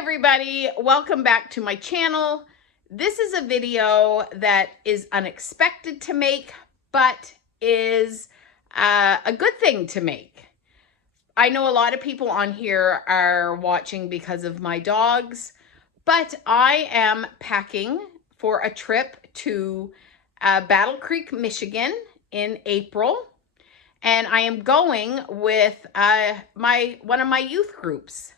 everybody, welcome back to my channel. This is a video that is unexpected to make, but is a good thing to make. I know a lot of people on here are watching because of my dogs, but I am packing for a trip to Battle Creek, Michigan in April, and I am going with one of my youth groups.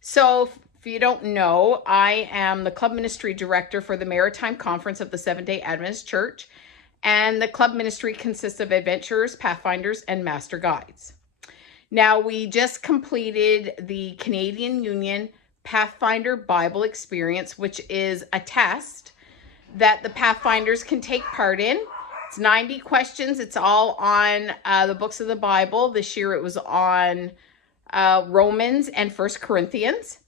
So if you don't know, I am the club ministry director for the Maritime Conference of the Seventh-day Adventist Church, and the club ministry consists of adventurers, pathfinders, and master guides. Now, we just completed the Canadian Union Pathfinder Bible Experience, which is a test that the Pathfinders can take part in. It's 90 questions. It's all on the books of the Bible. This year it was on Romans and 1 Corinthians.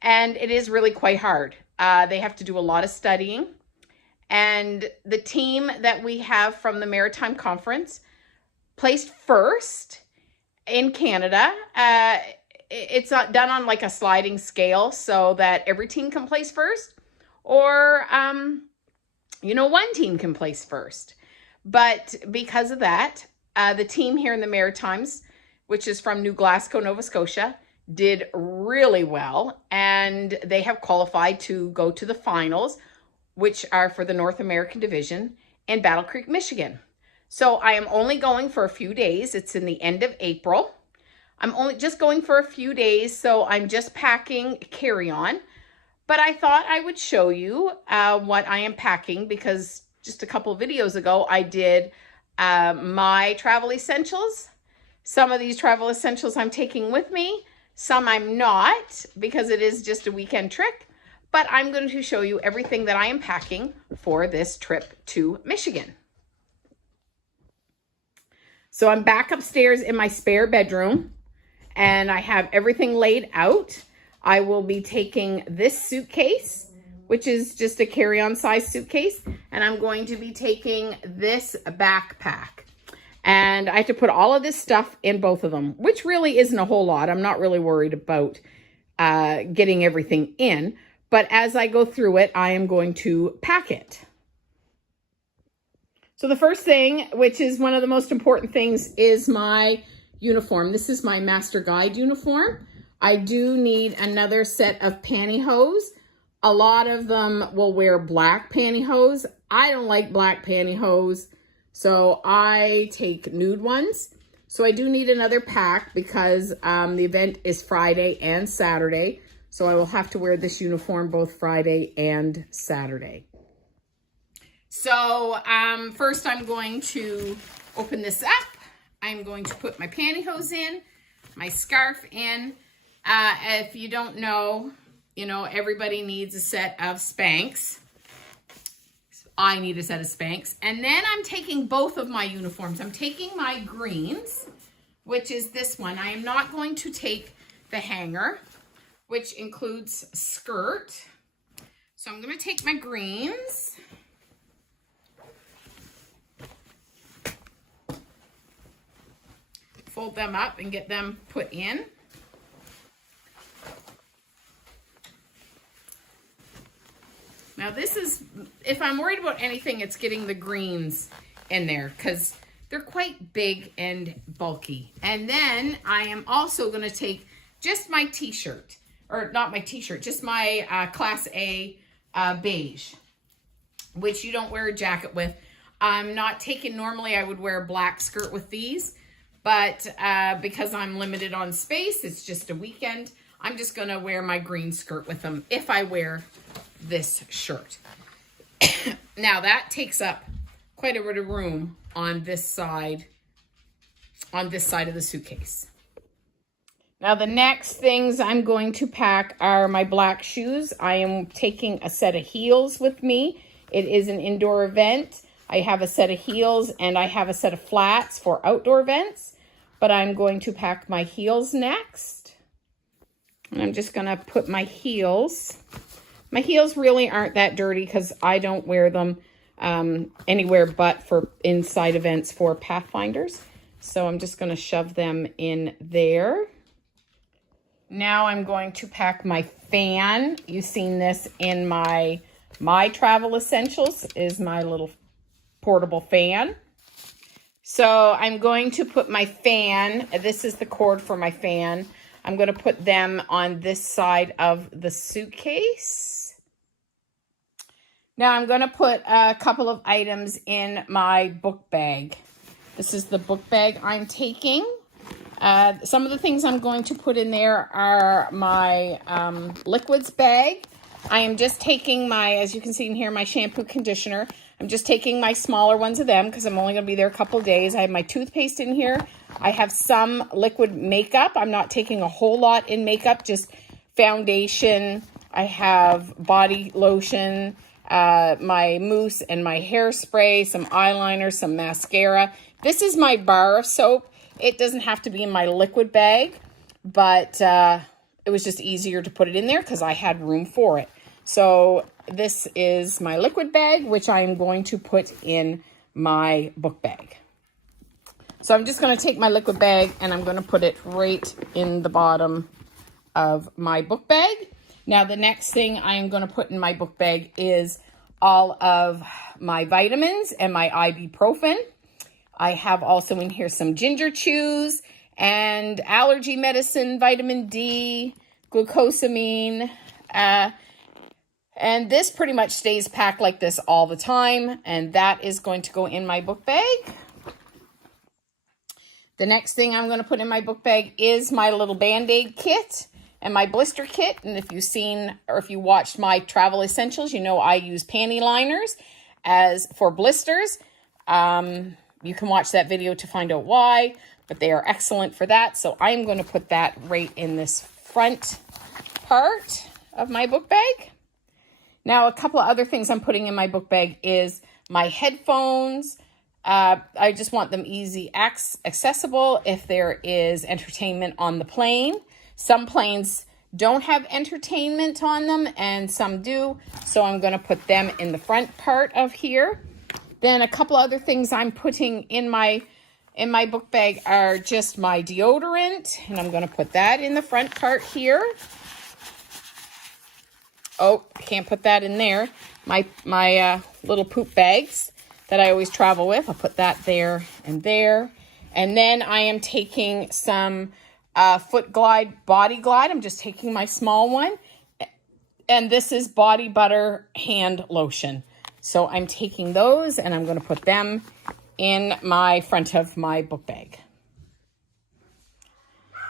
And it is really quite hard. They have to do a lot of studying. And the team that we have from the Maritime Conference placed first in Canada. It's not done on like a sliding scale so that every team can place first. Or, one team can place first. But because of that, the team here in the Maritimes, which is from Glasgow, Nova Scotia, did really well, and they have qualified to go to the finals, which are for the North American Division in Battle Creek, Michigan. So I am only going for a few days. It's in the end of April. I'm only just going for a few days, so I'm just packing carry-on. But I thought I would show you what I am packing, because just a couple of videos ago I did my travel essentials. Some of these travel essentials I'm taking with me. Some I'm not, because it is just a weekend trick, but I'm going to show you everything that I am packing for this trip to Michigan. So I'm back upstairs in my spare bedroom, and I have everything laid out. I will be taking this suitcase, which is just a carry-on size suitcase, and I'm going to be taking this backpack. And I have to put all of this stuff in both of them, which really isn't a whole lot. I'm not really worried about getting everything in. But as I go through it, I am going to pack it. So the first thing, which is one of the most important things, is my uniform. This is my Master Guide uniform. I do need another set of pantyhose. A lot of them will wear black pantyhose. I don't like black pantyhose, so I take nude ones. So I do need another pack because the event is Friday and Saturday. So I will have to wear this uniform both Friday and Saturday. So first I'm going to open this up. I'm going to put my pantyhose in, my scarf in. If you don't know, everybody needs a set of Spanx. I need a set of Spanx. And then I'm taking both of my uniforms. I'm taking my greens, which is this one. I am not going to take the hanger, which includes skirt. So I'm going to take my greens. Fold them up and get them put in. Now this is, if I'm worried about anything, it's getting the greens in there because they're quite big and bulky. And then I am also going to take just my t-shirt, or not my t-shirt, just my Class A beige, which you don't wear a jacket with. I'm not taking, normally I would wear a black skirt with these, but because I'm limited on space, it's just a weekend, I'm just going to wear my green skirt with them if I wear this shirt. Now that takes up quite a bit of room on this side of the suitcase. Now the next things I'm going to pack are my black shoes. I am taking a set of heels with me. It is an indoor event. I have a set of heels and I have a set of flats for outdoor events, but I'm going to pack my heels next. And I'm just going to put my heels. My heels really aren't that dirty because I don't wear them anywhere but for inside events for Pathfinders. So I'm just going to shove them in there. Now I'm going to pack my fan. You've seen this in my travel essentials, is my little portable fan. So I'm going to put my fan, this is the cord for my fan. I'm going to put them on this side of the suitcase. Now I'm going to put a couple of items in my book bag. This is the book bag I'm taking. Some of the things I'm going to put in there are my liquids bag. I am just taking my, as you can see in here, my shampoo, conditioner. I'm just taking my smaller ones of them because I'm only going to be there a couple of days. I have my toothpaste in here. I have some liquid makeup. I'm not taking a whole lot in makeup, just foundation. I have body lotion, my mousse and my hairspray, some eyeliner, some mascara. This is my bar of soap. It doesn't have to be in my liquid bag, but it was just easier to put it in there because I had room for it. So this is my liquid bag, which I am going to put in my book bag. So I'm just going to take my liquid bag and I'm going to put it right in the bottom of my book bag. Now the next thing I am going to put in my book bag is all of my vitamins and my ibuprofen. I have also in here some ginger chews and allergy medicine, vitamin D, glucosamine, and this pretty much stays packed like this all the time, and that is going to go in my book bag. The next thing I'm going to put in my book bag is my little Band-Aid kit and my blister kit. And if you've seen or if you watched my travel essentials, you know I use panty liners as for blisters. You can watch that video to find out why, but they are excellent for that. So I'm going to put that right in this front part of my book bag. Now, a couple of other things I'm putting in my book bag is my headphones. I just want them easy accessible if there is entertainment on the plane. Some planes don't have entertainment on them and some do. So I'm going to put them in the front part of here. Then a couple other things I'm putting in my book bag are just my deodorant, and I'm going to put that in the front part here. Oh, I can't put that in there. My little poop bags that I always travel with. I'll put that there and there. And then I am taking some Foot Glide Body Glide. I'm just taking my small one. And this is Body Butter Hand Lotion. So I'm taking those and I'm going to put them in my front of my book bag.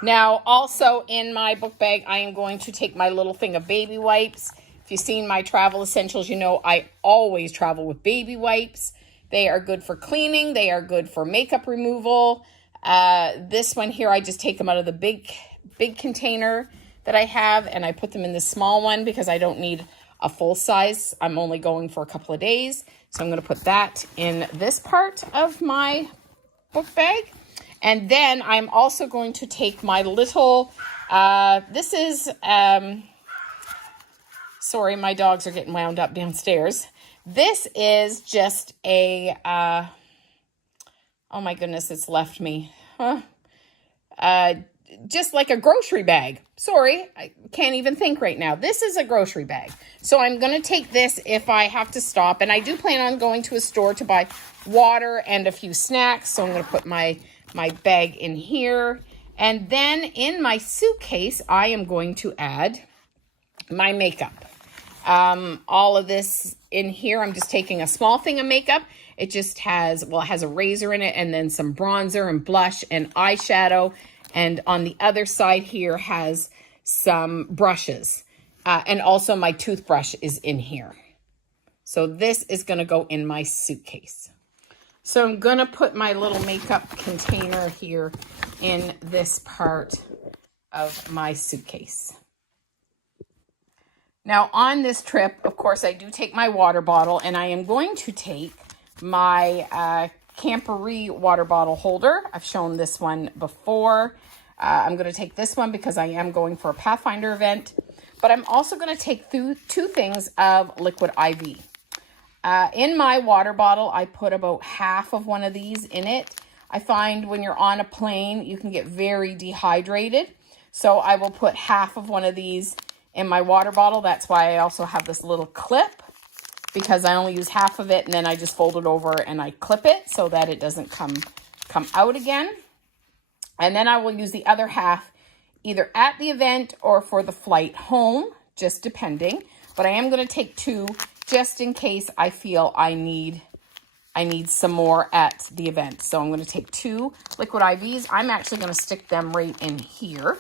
Now, also in my book bag, I am going to take my little thing of baby wipes. If you've seen my travel essentials, you know I always travel with baby wipes. They are good for cleaning. They are good for makeup removal. This one here, I just take them out of the big container that I have, and I put them in the small one because I don't need a full size. I'm only going for a couple of days. So I'm going to put that in this part of my book bag. And then I'm also going to take my little, this is, sorry, my dogs are getting wound up downstairs. This is just a, oh my goodness, it's left me. Just like a grocery bag. Sorry, I can't even think right now. This is a grocery bag. So I'm going to take this if I have to stop. And I do plan on going to a store to buy water and a few snacks. So I'm going to put my bag in here. And then in my suitcase, I am going to add my makeup. All of this in here, I'm just taking a small thing of makeup. It just has, well, it has a razor in it and then some bronzer and blush and eyeshadow. And on the other side here has some brushes. And also my toothbrush is in here. So this is going to go in my suitcase. So I'm going to put my little makeup container here in this part of my suitcase. Now on this trip, of course, I do take my water bottle, and I am going to take my Camperee water bottle holder. I've shown this one before. I'm going to take this one because I am going for a Pathfinder event, but I'm also going to take two things of liquid IV. In my water bottle, I put about half of one of these in it. I find when you're on a plane, you can get very dehydrated. So I will put half of one of these in my water bottle. That's why I also have this little clip, because I only use half of it and then I just fold it over and I clip it so that it doesn't come out again. And then I will use the other half either at the event or for the flight home, just depending. But I am going to take 2 just in case I feel I need some more at the event. So I'm going to take 2 liquid IVs. I'm actually going to stick them right in here.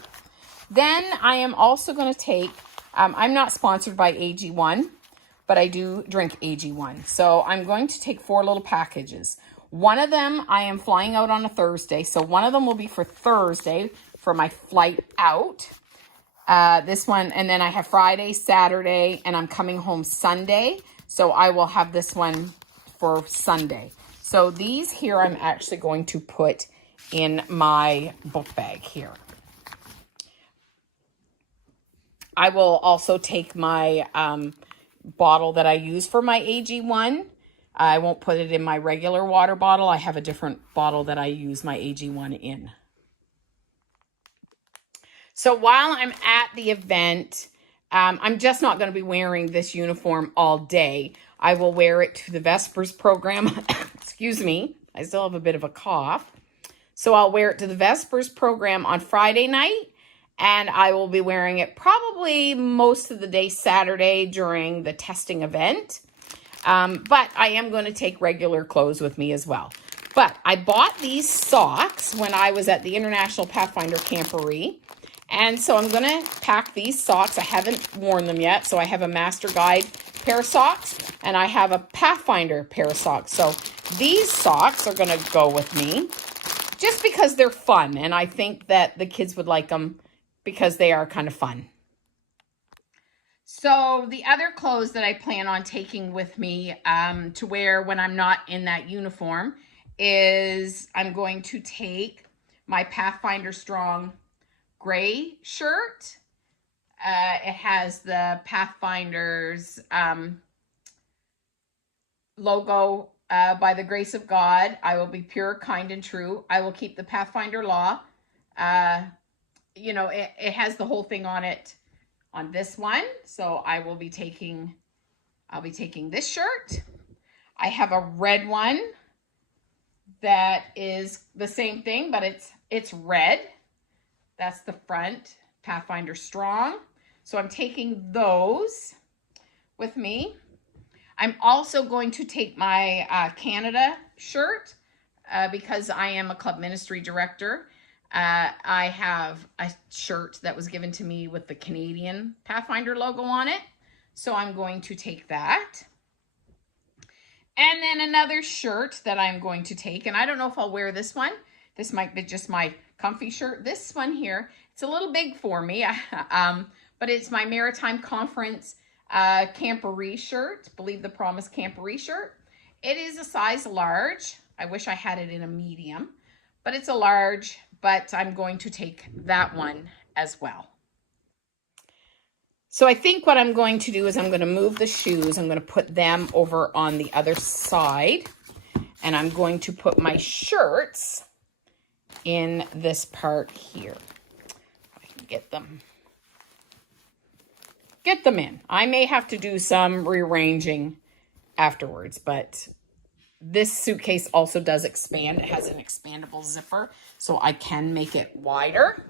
Then I am also going to take, I'm not sponsored by AG1, but I do drink AG1. So I'm going to take 4 little packages. One of them, I am flying out on a Thursday. So one of them will be for Thursday for my flight out. This one, and then I have Friday, Saturday, and I'm coming home Sunday. So I will have this one for Sunday. So these here I'm actually going to put in my book bag here. I will also take my bottle that I use for my AG1. I won't put it in my regular water bottle. I have a different bottle that I use my AG1 in. So while I'm at the event, I'm just not going to be wearing this uniform all day. I will wear it to the Vespers program. Excuse me. I still have a bit of a cough. So I'll wear it to the Vespers program on Friday night. And I will be wearing it probably most of the day Saturday during the testing event. But I am going to take regular clothes with me as well. But I bought these socks when I was at the International Pathfinder Camporee. And so I'm going to pack these socks. I haven't worn them yet. So I have a Master Guide pair of socks and I have a Pathfinder pair of socks. So these socks are going to go with me just because they're fun. And I think that the kids would like them because they are kind of fun. So the other clothes that I plan on taking with me to wear when I'm not in that uniform is I'm going to take my Pathfinder Strong gray shirt. It has the Pathfinder's logo, by the grace of God. I will be pure, kind, and true. I will keep the Pathfinder law. You know, it has the whole thing on it on this one. So I'll be taking this shirt. I have a red one that is the same thing, but it's red. That's the front, Pathfinder Strong. So I'm taking those with me. I'm also going to take my Canada shirt because I am a club ministry director. I have a shirt that was given to me with the Canadian Pathfinder logo on it. So I'm going to take that. And then another shirt that I'm going to take, and I don't know if I'll wear this one. This might be just my comfy shirt. This one here, it's a little big for me, but it's my Maritime Conference Camporee shirt, Believe the Promise Camporee shirt. It is a size large. I wish I had it in a medium, but it's a large, but I'm going to take that one as well. So I think what I'm going to do is I'm going to move the shoes. I'm going to put them over on the other side, and I'm going to put my shirts in this part here. I can get them in. I may have to do some rearranging afterwards, but this suitcase also does expand. It has an expandable zipper, so I can make it wider.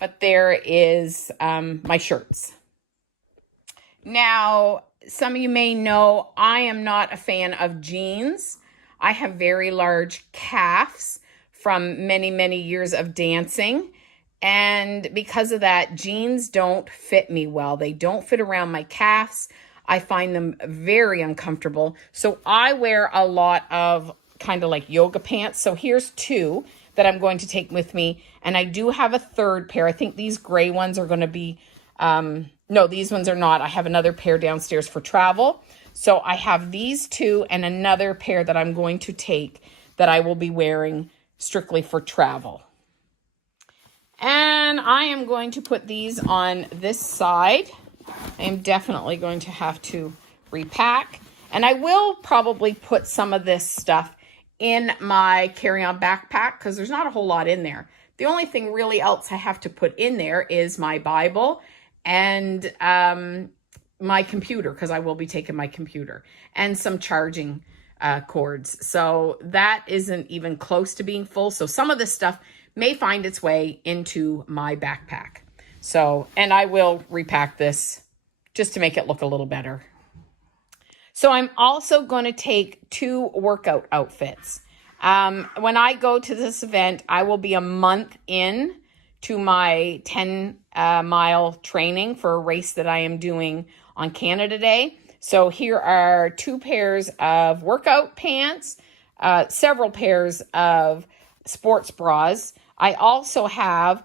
But there is my shirts. Now, some of you may know I am not a fan of jeans. I have very large calves from many, many years of dancing. And because of that, jeans don't fit me well. They don't fit around my calves. I find them very uncomfortable. So I wear a lot of kind of like yoga pants. So here's 2 that I'm going to take with me. And I do have a third pair. I think these gray ones are going to be, no, these ones are not. I have another pair downstairs for travel. So I have these 2 and another pair that I'm going to take that I will be wearing strictly for travel. And I am going to put these on this side. I am definitely going to have to repack. And I will probably put some of this stuff in my carry-on backpack because there's not a whole lot in there. The only thing really else I have to put in there is my Bible and my computer, because I will be taking my computer, and some charging cords. So that isn't even close to being full. So some of this stuff may find its way into my backpack. So, and I will repack this just to make it look a little better. So I'm also going to take 2 workout outfits. When I go to this event, I will be a month in to my 10-mile training for a race that I am doing on Canada Day. So here are 2 pairs of workout pants, several pairs of sports bras. I also have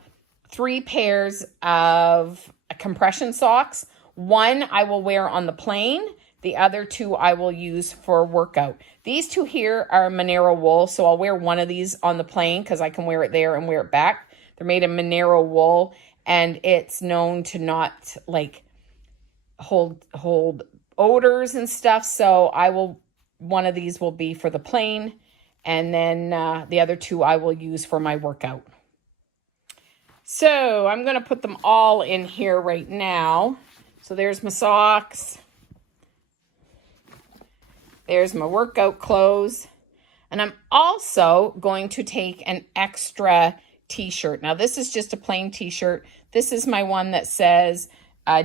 3 pairs of compression socks. One I will wear on the plane. The other 2 I will use for workout. These 2 here are Monero wool, so I'll wear one of these on the plane because I can wear it there and wear it back. They're made of Monero wool, and it's known to not like hold odors and stuff. So one of these will be for the plane, and then the other 2 I will use for my workout. So I'm going to put them all in here right now. So there's my socks. There's my workout clothes. And I'm also going to take an extra t-shirt. Now, this is just a plain t-shirt. This is my one that says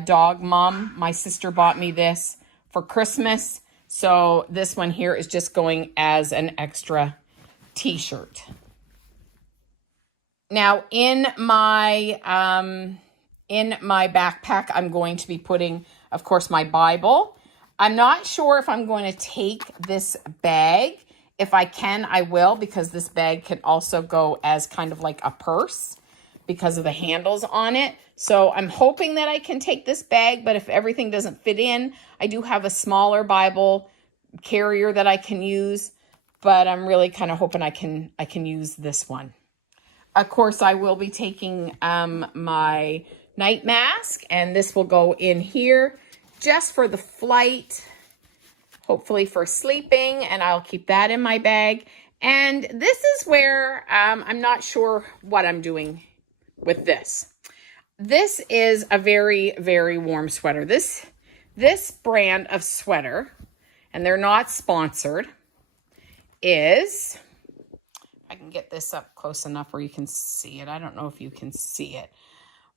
Dog Mom. My sister bought me this for Christmas. So this one here is just going as an extra t-shirt. Now, in my backpack, I'm going to be putting, of course, my Bible. I'm not sure if I'm going to take this bag. If I can, I will, because this bag can also go as kind of like a purse because of the handles on it. So I'm hoping that I can take this bag, but if everything doesn't fit in, I do have a smaller Bible carrier that I can use, but I'm really kind of hoping I can use this one. Of course, I will be taking my night mask, and this will go in here just for the flight, hopefully for sleeping, and I'll keep that in my bag. And this is where I'm not sure what I'm doing with this. This is a very, very warm sweater. This brand of sweater, and they're not sponsored, is, I can get this up close enough where you can see it. I don't know if you can see it.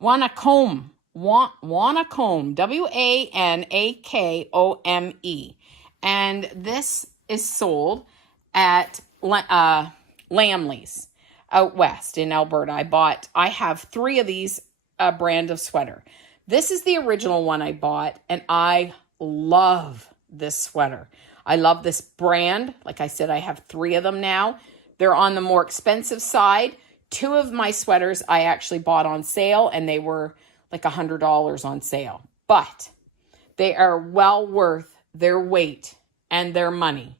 Wanacome. Wanacome, Wanakome. And this is sold at Lamley's out west in Alberta. I have 3 of these brand of sweater. This is the original one I bought, and I love this sweater. I love this brand. Like I said, I have 3 of them now. They're on the more expensive side. 2 of my sweaters I actually bought on sale, and they were like $100 on sale. But they are well worth their weight and their money.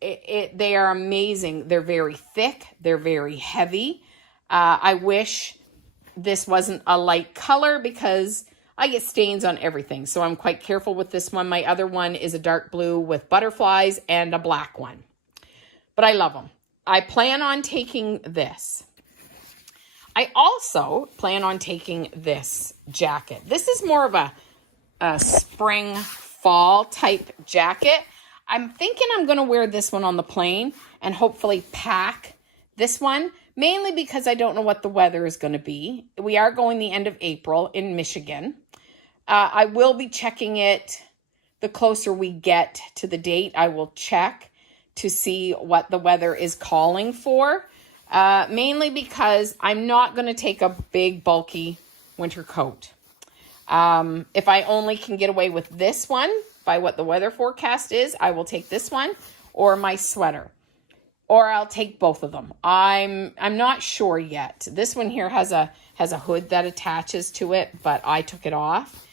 They are amazing. They're very thick. They're very heavy. I wish this wasn't a light color because I get stains on everything. So I'm quite careful with this one. My other one is a dark blue with butterflies and a black one. But I love them. I plan on taking this. I also plan on taking this jacket. This is more of a spring, fall type jacket. I'm thinking I'm going to wear this one on the plane and hopefully pack this one, mainly because I don't know what the weather is going to be. We are going the end of April in Michigan. I will be checking it the closer we get to the date. I will check to see what the weather is calling for. Mainly because I'm not going to take a big, bulky winter coat. If I only can get away with this one, by what the weather forecast is, I will take this one or my sweater. Or I'll take both of them. I'm not sure yet. This one here has a hood that attaches to it, but I took it off.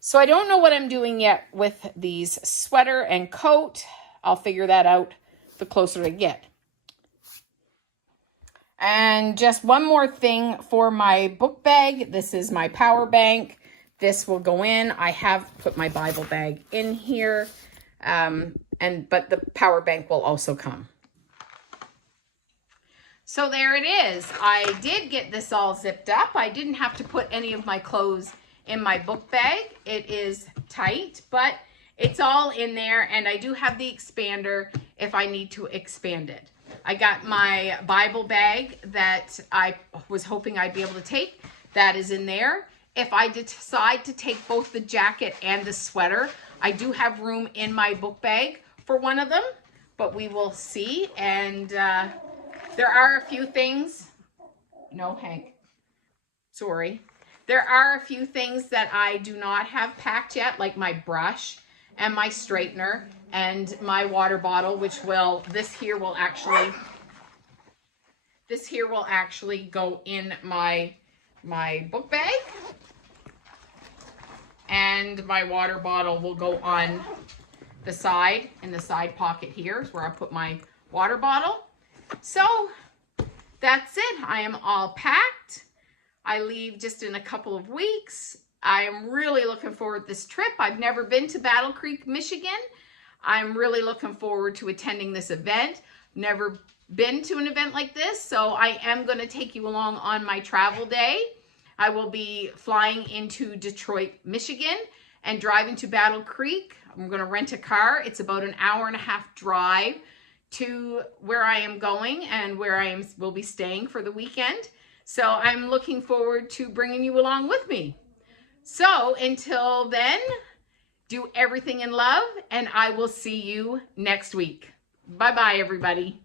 So I don't know what I'm doing yet with these sweater and coat. I'll figure that out the closer I get. And just one more thing for my book bag. This is my power bank. This will go in. I have put my Bible bag in here, but the power bank will also come. So there it is. I did get this all zipped up. I didn't have to put any of my clothes in my book bag. It is tight, but it's all in there, and I do have the expander if I need to expand it. I got my Bible bag that I was hoping I'd be able to take. That is in there. If I decide to take both the jacket and the sweater, I do have room in my book bag for one of them, but we will see. And there are a few things. No, Hank. Sorry. There are a few things that I do not have packed yet, like my brush and my straightener and my water bottle, which this here will actually go in my book bag. And my water bottle will go on the side, in the side pocket here is where I put my water bottle. So that's it. I am all packed. I leave just in a couple of weeks. I am really looking forward to this trip. I've never been to Battle Creek, Michigan. I'm really looking forward to attending this event. Never been to an event like this, so I am going to take you along on my travel day. I will be flying into Detroit, Michigan, and driving to Battle Creek. I'm going to rent a car. It's about an hour-and-a-half drive to where I am going and where I will be staying for the weekend. So I'm looking forward to bringing you along with me. So until then, do everything in love, and I will see you next week. Bye-bye, everybody.